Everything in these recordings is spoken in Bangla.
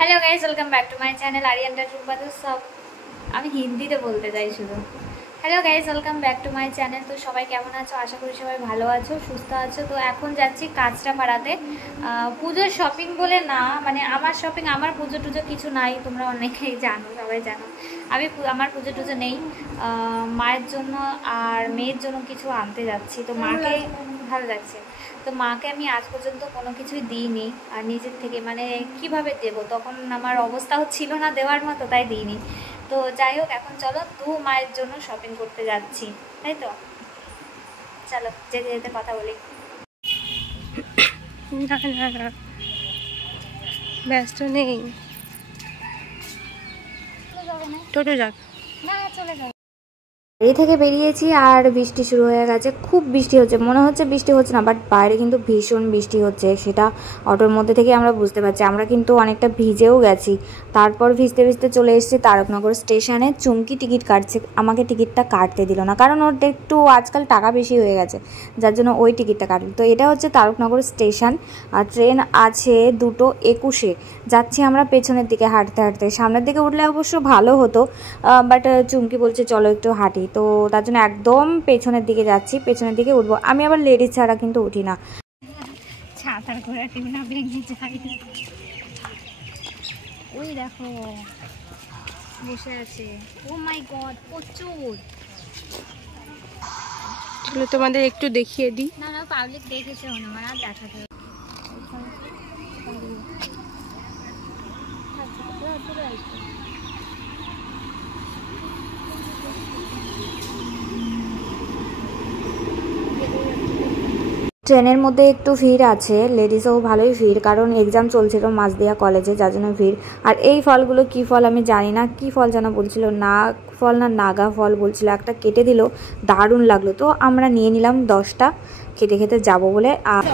Hello guys, welcome back to my channel Aryan टूरबादू सब আমি হিন্দিতে বলতে চাই শুধু। Hello guys, welcome back to my channel. তো সবাই কেমন আছো? আশা করি সবাই ভালো আছো, সুস্থ আছো। তো এখন যাচ্ছি কাঁচরাপাড়াতে পুজোর শপিং বলে না, মানে আমার শপিং, আমার পুজো টুজো কিছু নাই, তোমরা অনেকেই জানো, সবাই জানো। আমার পুজো টুজো নেই, মায়ের জন্য আর মেয়ের জন্য কিছু আনতে যাচ্ছি। তো মাকে ভালো লাগছে, তো মাকে আমি আজ পর্যন্ত কোনো কিছুই দিইনি, আর নিজের থেকে মানে কিভাবে দেব, তখন আমার অবস্থাও ছিল না দেওয়ার মতো, তাই দিইনি। তো যাই হোক, এখন চলো মায়ের জন্য শপিং করতে যাচ্ছি, তাই তো চলো যেতে যেতে কথা বলি। না না না, ব্যস্ত নেই, টোটো যাক না, চলে যাও। বাড়ি থেকে বেরিয়েছি আর বৃষ্টি শুরু হয়ে গেছে, খুব বৃষ্টি হচ্ছে, মনে হচ্ছে বৃষ্টি হচ্ছে না, বাট বাইরে কিন্তু ভীষণ বৃষ্টি হচ্ছে, সেটা অটোর মধ্যে থেকে আমরা বুঝতে পারছি। আমরা কিন্তু অনেকটা ভিজেও গেছি। তারপর ভিজতে ভিজতে চলে এসেছি তারকনগর স্টেশনে। চুমকি টিকিট কাটছে, আমাকে টিকিটটা কাটতে দিল না, কারণ ওর একটু আজকাল টাকা বেশি হয়ে গেছে, যার জন্য ওই টিকিটটা কাটল। তো এটা হচ্ছে তারকনগর স্টেশন, আর ট্রেন আছে 2:21-এ। যাচ্ছি আমরা পেছনের দিকে হাঁটতে হাঁটতে, সামনের দিকে উঠলে অবশ্য ভালো হতো, বাট চুমকি বলছে চলো একটু হাঁটি, তো তার জন্য একদম পেছনের দিকে যাচ্ছি, পেছনের দিকে উঠবো। আমি আবার লেডিস ছাড়া কিন্তু উঠি না। ছাতার ঘোড়া টিনা ভেঙে যাই, ওই দেখো বসে আছে। ও মাই গড, প্রচুর। চলো তোমাদের একটু দেখিয়ে দিই। না না, পাবলিক দেখেছে হনুমান, আর দেখাতে ট্রেনের মধ্যে একটু ভিড় আছে, লেডিসও ভালোই ভিড়, কারণ এক্সাম চলছিল মাঝদিয়া কলেজে, যার জন্য ভিড়। আর এই ফলগুলো কি ফল আমি জানি না, কি ফল যেন বলছিল, নাগ ফল না নাগা ফল বলছিল, একটা কেটে দিল, দারুণ লাগলো। তো আমরা নিয়ে নিলাম 10টা, খেতে খেতে যাবো বলে। আর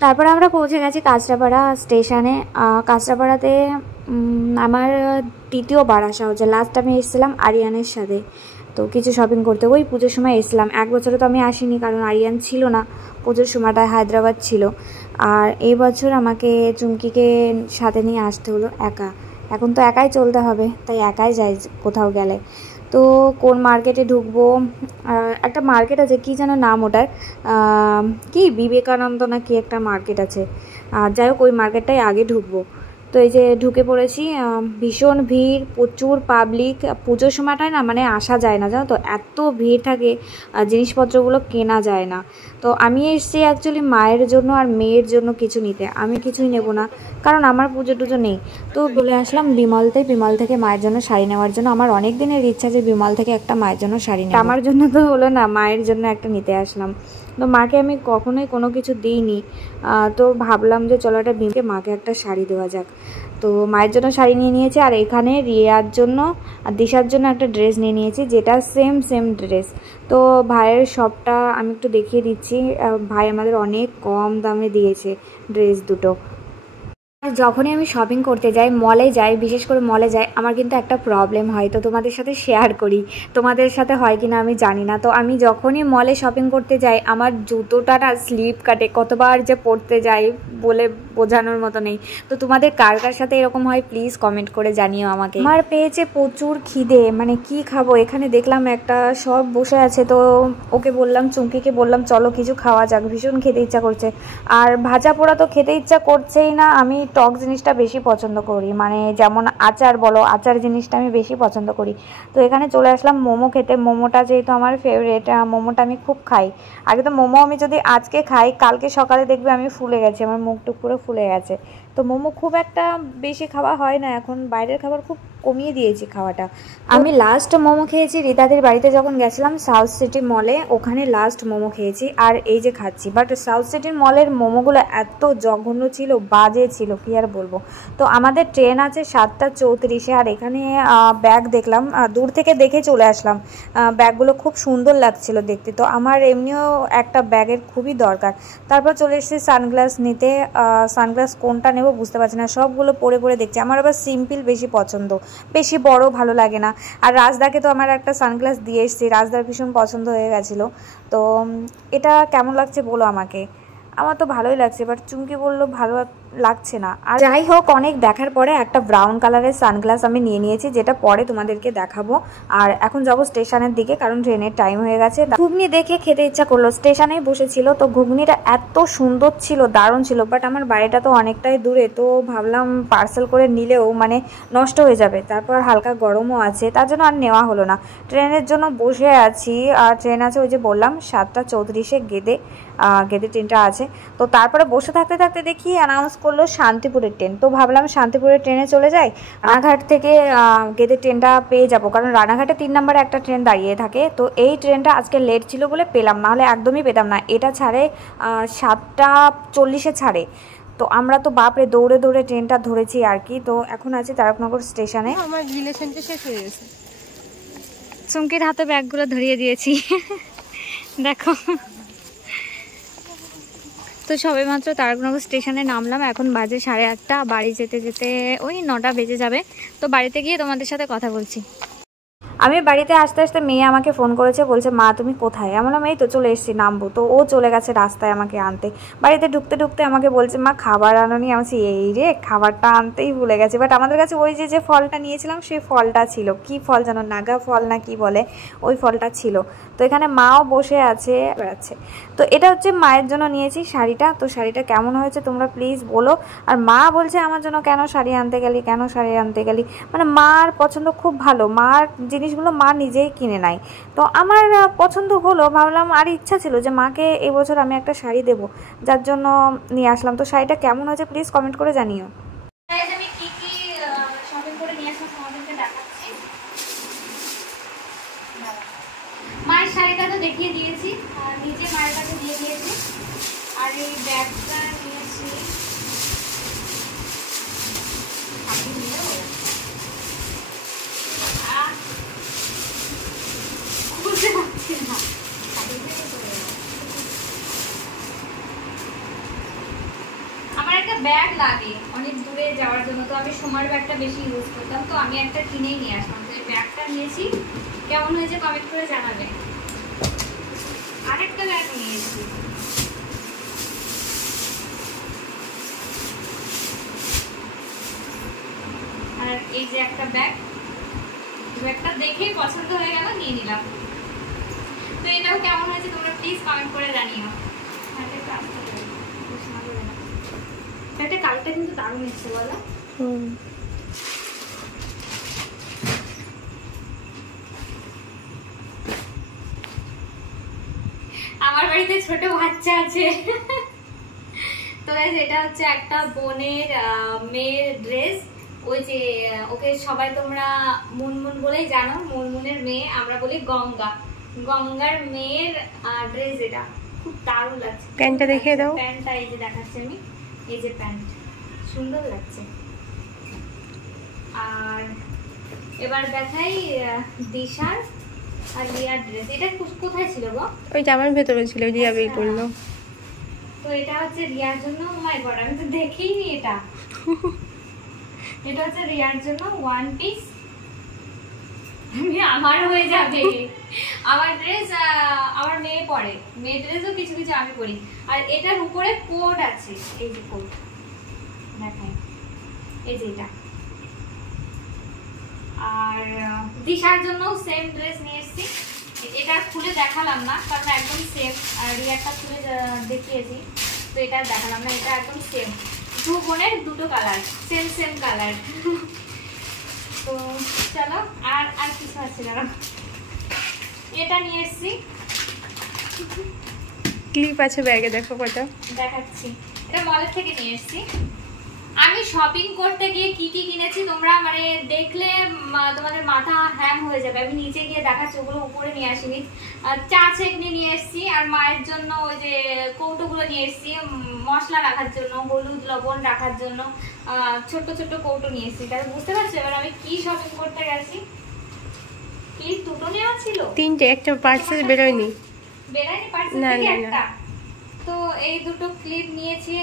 তারপরে আমরা পৌঁছে গেছি কাঁচরাপাড়া স্টেশনে। কাঁচরাপাড়াতে আমার দ্বিতীয়বার আসা হচ্ছে, লাস্ট আমি এসেছিলাম আরিয়ানের সাথে, তো কিছু শপিং করতে ওই পুজোর সময় এসেছিলাম। এক বছরে তো আমি আসিনি, কারণ আরিয়ান ছিল না পুজোর সময়টায়, হায়দ্রাবাদ ছিল। আর এই বছর আমাকে চুমকিকে সাথে নিয়ে আসতে হলো একা, এখন তো একাই চলতে হবে, তাই একাই যাই কোথাও গেলে। তো কোন মার্কেটে ঢুকবো, একটা মার্কেট আছে, কি যেন নাম ওটার, কি বিবেকানন্দ না কি একটা মার্কেট আছে, যাই হোক ওই মার্কেটটাই আগে ঢুকবো। তো এই যে ঢুকে পড়েছি, ভীষণ ভিড়, প্রচুর পাবলিক। পুজোর সময়টায় না মানে আসা যায় না, জানো তো, এত ভিড় থাকে, জিনিসপত্রগুলো কেনা যায় না। তো আমি এসেছি অ্যাকচুয়ালি মায়ের জন্য আর মেয়ের জন্য কিছু নিতে, আমি কিছুই নেব না, কারণ আমার পুজো টুজো নেই। তো বলে আসলাম বিমলতে, বিমল থেকে মায়ের জন্য শাড়ি নেওয়ার জন্য। আমার অনেক দিনের ইচ্ছা যে বিমল থেকে একটা মায়ের জন্য শাড়ি নেব, আমার জন্য তো হলো না, মায়ের জন্য একটা নিতে আসলাম। তো মাকে আমি কখনোই কোনো কিছু দিইনি, তো ভাবলাম যে চলো একটা বিমকে মাকে একটা শাড়ি দেওয়া যাক। তো মায়ের জন্য শাড়ি নিয়ে নিয়েছি, আর এখানে রিয়ার জন্য আর দিশার জন্য একটা ড্রেস নিয়ে নিয়েছি, যেটা সেম ড্রেস। তো ভাইয়ের শপটা আমি একটু দেখিয়ে দিচ্ছি, ভাই আমাদের অনেক কম দামে দিয়েছে ড্রেস দুটো। যখনই আমি শপিং করতে যাই, মলে যাই, বিশেষ করে মলে যাই, আমার কিন্তু একটা প্রবলেম হয়, তো তোমাদের সাথে শেয়ার করি, তোমাদের সাথে হয় কিনা আমি জানি না। তো আমি যখনই মলে শপিং করতে যাই, আমার জুতোটা না স্লিপ কাটে, কতবার যে পরতে যাই বলে বোঝানোর মতো নেই। তো তোমাদের কার কার সাথে এরকম হয় প্লিজ কমেন্ট করে জানিও আমাকে। আমার পেয়েছে প্রচুর খিদে, মানে কি খাবো, এখানে দেখলাম একটা সব বসে আছে, তো ওকে বললাম, চুমকিকে বললাম চলো কিছু খাওয়া যাক, ভীষণ খেতে ইচ্ছা করছে। আর ভাজা পোড়া তো খেতে ইচ্ছা করছেই না, আমি টক জিনিসটা বেশি পছন্দ করি, মানে যেমন আচার বলো, আচার জিনিসটা আমি বেশি পছন্দ করি। তো এখানে চলে আসলাম মোমো খেতে, মোমোটা যেহেতু আমার ফেভারিট, মোমোটা আমি খুব খাই। আগে তো মোমো আমি যদি আজকে খাই, কালকে সকালে দেখবে আমি ফুলে গেছি, আমার মুখ টুক পুরো ফুলে গেছে, তো মোমো খুব একটা বেশি খাওয়া হয় না এখন, বাইরের খাবার খুব কমিয়ে দিয়েছি খাওয়াটা। আমি লাস্ট মোমো খেয়েছি রিতাদের বাড়িতে যখন গেছিলাম সাউথ সিটি মলে, ওখানে লাস্ট মোমো খেয়েছি আর এই যে খাচ্ছি। বাট সাউথ সিটি মলের মোমোগুলো এত জঘন্য ছিল, বাজে ছিল, কি আর বলবো। তো আমাদের ট্রেন আছে 7:34-এ, আর এখানে ব্যাগ দেখলাম, দূর থেকে দেখে চলে আসলাম। ব্যাগগুলো খুব সুন্দর লাগছিল দেখতে, তো আমার এমনিও একটা ব্যাগের খুবই দরকার। তারপর চলে এসেছি সানগ্লাস নিতে। সানগ্লাস কোনটা নেব বুঝতে পারছি না, সবগুলো পরে পরে দেখছি। আমার আবার সিম্পল বেশি পছন্দ, বেশি বড় ভালো লাগে না। আর রাজদাকে তো আমার একটা সানগ্লাস দিয়ে এসেছি, রাজদার ভীষণ পছন্দ হয়ে গেছিলো। তো এটা কেমন লাগছে বলো আমাকে। আমার তো ভালোই লাগছে, বাট চুমকি বললো ভালো লাগছে না। আর যাই হোক, অনেক দেখার পরে একটা ব্রাউন কালারের সানগ্লাস আমি নিয়ে নিয়েছি, যেটা পরে তোমাদেরকে দেখাবো। আর এখন যাবো স্টেশনের দিকে, কারণ ট্রেনের টাইম হয়ে গেছে। ঘুগনি দেখে খেতে ইচ্ছা করলো, স্টেশনেই বসেছিল। তো ঘুগনিটা এত সুন্দর ছিল, দারুণ ছিল। বাট আমার বাড়িটা তো অনেকটাই দূরে, তো ভাবলাম পার্সেল করে নিলেও মানে নষ্ট হয়ে যাবে, তারপর হালকা গরমও আছে, তার জন্য আর নেওয়া হলো না। ট্রেনের জন্য বসে আছি, আর ট্রেন আছে ওই যে বললাম 7:34-এ গেদে ট্রেনটা আছে। তো তারপরে বসে থাকতে থাকতে দেখি অ্যানাউন্স করলো শান্তিপুরের ট্রেন। তো ভাবলাম শান্তিপুরের ট্রেনে চলে যাই, রানাঘাট থেকে গেদে ট্রেনটা পেয়ে যাব, কারণ রানাঘাটে 3 নম্বরে একটা ট্রেন দাঁড়িয়ে থাকে। তো এই ট্রেনটা আজকে লেট ছিল বলে পেলাম, নাহলে একদমই পেতাম না। এটা ছাড়ে 7:40-এ ছাড়ে। তো আমরা তো বাপরে দৌড়ে দৌড়ে ট্রেনটা ধরেছি আর কি। তো এখন আছি তারকনগর স্টেশনে। আমার রিলেশনটা শেষ হয়ে গেছে। চুমকির হাতে ব্যাগগুলো ধরিয়ে দিয়েছি দেখো। তো সবেমাত্র তারকনগর স্টেশনে নামলাম, এখন বাজে 8:30। বাড়ি যেতে যেতে ওই 9টা বেজে যাবে। তো বাড়িতে গিয়ে তোমাদের সাথে কথা বলছি। আমি বাড়িতে আসতে আসতে মেয়ে আমাকে ফোন করেছে, বলছে মা তুমি কোথায়? আমি বললাম এই তো চলে এসেছি, নামবো। তো ও চলে গেছে রাস্তায় আমাকে আনতে। বাড়িতে ঢুকতে ঢুকতে আমাকে বলছে মা খাবার আনোনি? আমি বলছি এই রে, খাবারটা আনতেই ভুলে গেছে। বাট আমাদের কাছে ওই যে ফলটা নিয়েছিলাম সেই ফলটা ছিল, কি ফল যেন, নাগা ফল না কি বলে, ওই ফলটা ছিল। তো এখানে মাও বসে আছে বেড়াচ্ছে। তো এটা হচ্ছে মায়ের জন্য নিয়েছি শাড়িটা। তো শাড়িটা কেমন হয়েছে তোমরা প্লিজ বলো। আর মা বলছে আমার জন্য কেন শাড়ি আনতে গেলি, কেন শাড়ি আনতে গেলি। মানে মার পছন্দ খুব ভালো, মার জিনিসগুলো মা নিজেই কিনে নেয়। তো আমার পছন্দ হলো, ভাবলাম আর ইচ্ছা ছিল যে মাকে এবছর আমি একটা শাড়ি দেবো, যার জন্য নিয়ে আসলাম। তো শাড়িটা কেমন হয়েছে প্লিজ কমেন্ট করে জানিও। আমি কি কি শপিং করে নিয়ে আসলাম তোমাদেরকে দেখাচ্ছি। মায়ের শাড়িটা তো দেখিয়ে দিয়েছি, নিজে মায়ের কাছে দিয়ে দিয়েছি। আর এই ব্যাগটা নিয়েছি, বুঝতে পারছি না, আমার একটা ব্যাগ লাগে অনেক দূরে যাওয়ার জন্য। তো আমি সোমার ব্যাগটা বেশি ইউজ করতাম, তো আমি একটা কিনেই নিয়ে আসলাম। তো এই ব্যাগটা নিয়েছি, কেমন হয়েছে কমেন্ট করে জানাবে। আরেকটা ব্যাগ নিয়েছি, আর এই যে একটা ব্যাগটা দেখেই পছন্দ হয়ে গেল, নিয়ে নিলাম। তো এটাও কেমন হয়েছে তোমরা প্লিজ কমেন্ট করে জানিও। একটা কালটা কিন্তু দারুণ এসছে বলো। আমার বাড়িতে ছোট বাচ্চা আছে তো এটা হচ্ছে একটা বোনের মেয়ের ড্রেস। ওই যে ওকে সবাই তোমরা মুনমুন বলেই জানো, মুনমুনের মেয়ে, আমরা বলি গঙ্গা, গঙ্গার মেয়ের ড্রেস। এটা খুব দারুণ লাগছে। প্যান্টটা দেখিয়ে দাও। প্যান্টটা এই যে দেখাচ্ছি আমি, এই যে প্যান্ট সুন্দর লাগছে। আর এবার দেখাই দিশার আর রিয়ার ড্রেস। এটা কোথায় ছিল গো? ওই জামার ভেতরে ছিল, রিয়া বের করলো। তো এটা হচ্ছে রিয়ার জন্য। মাই গড, আমি তো দেখিনি এটা। এটা হচ্ছে রিয়ার জন্য ওয়ান পিস। আমার হয়ে যাবে, আমার ড্রেস আমার মেয়ে পরে, মেয়ে ড্রেসও কিছু কিছু আমি পরি। আর এটার উপরে কোট আছে, এই যে কোট দেখাই, এই যে এটা। আর দিশার জন্য সেম ড্রেস নিয়ে এসেছি। এটা খুলে দেখালাম না কারণ একদম সেম, আর রিয়ারটা খুলে দেখিয়েছি, তো এটা দেখালাম না। এটা একদম সেম, দু বোনের দুটো কালার, সেম সেম কালার। তো চলো, আর আর কিছু আছে না, এটা নিয়ে এসেছি। ক্লিপ আছে ব্যাগে, দেখো কটা দেখাচ্ছি। এটা মলের থেকে নিয়ে এসেছি। আমি শপিং করতে গিয়ে কি কি কিনেছি তোমরা মানে দেখলে তোমাদের মাথা হ্যাং হয়ে যাবে। আমি নিচে গিয়ে দেখাচ্ছি, ওগুলো উপরে নিয়ে আসিনি। চা ছেঁকনি নিয়ে এসেছি, আর মায়ের জন্য ওই যে কৌটোগুলো নিয়ে এসেছি মশলা রাখার জন্য, হলুদ লবণ রাখার জন্য ছোট্ট ছোট্ট কৌটো নিয়ে এসেছি। তাহলে বুঝতে পারছো এবার আমি কি শপিং করতে গেছি। কি দুটো নেওয়া ছিল, তিনটে, একটা পার্সেল বেরোয়নি। বেরোয়নি পার্সেল থেকে একটা। তো এই দুটো ক্লিপ নিয়েছি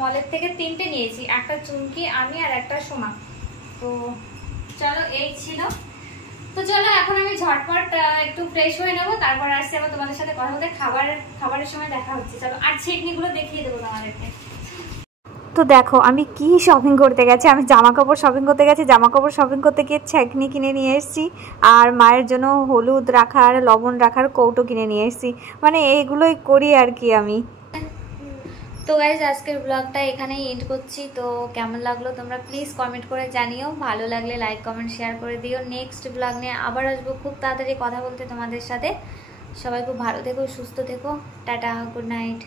মলের থেকে, তিনটে নিয়েছি, একটা চুমকি আমি আর একটা সোমা। তো চলো এই ছিল। তো চলো এখন আমি ঝটপট একটু ফ্রেশ হয়ে নেবো, তারপর আসছি আবার তোমাদের সাথে কথা বলতে। খাবারের সময় দেখা হচ্ছে। চলো আর ছেকনিগুলো দেখিয়ে দেবো তোমাদেরকে। তো দেখো আমি কি শপিং করতে গেছি। আমি জামা কাপড় শপিং করতে গেছি, জামা কাপড় শপিং করতে গিয়ে ছেকনি কিনে নিয়ে এসেছি, আর মায়ের জন্য হলুদ রাখার লবণ রাখার কৌটো কিনে নিয়ে এসেছি। মানে এইগুলোই করি আর কি আমি। তো গাইজ আজকের ব্লগটা এখানেই এন্ড করছি। তো কেমন লাগলো তোমরা প্লিজ কমেন্ট করে জানিও, ভালো লাগলে লাইক কমেন্ট শেয়ার করে দিও। নেক্সট ব্লগ নিয়ে আবার আসবো খুব তাড়াতাড়ি কথা বলতে তোমাদের সাথে। সবাই খুব ভালো থেকো, সুস্থ থেকো, টাটা, গুড নাইট।